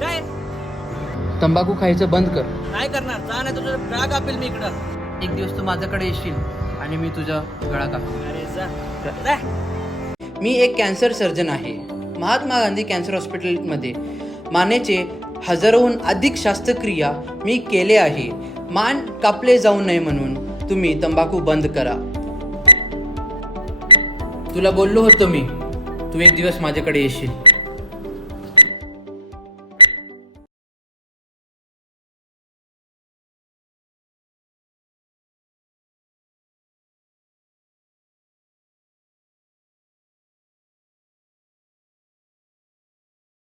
काय तंबाखू खायचं बंद कर. काय करणार? जा नाही तुझं राग कापेल मी इकडं. एक दिवस तू माझ्याकडे येशील आणि मी तुझा गळा कापेल. अरे जा जा. मी एक कॅन्सर सर्जन आहे. महात्मा गांधी कॅन्सर हॉस्पिटलमध्ये मानेचे हजारोहून अधिक शस्त्रक्रिया मी केले आहे. मान कापले जाऊ नये म्हणून तुम्ही तंबाखू बंद करा. तुला बोललो होतो मी, तू एक दिवस माझ्याकडे येशील.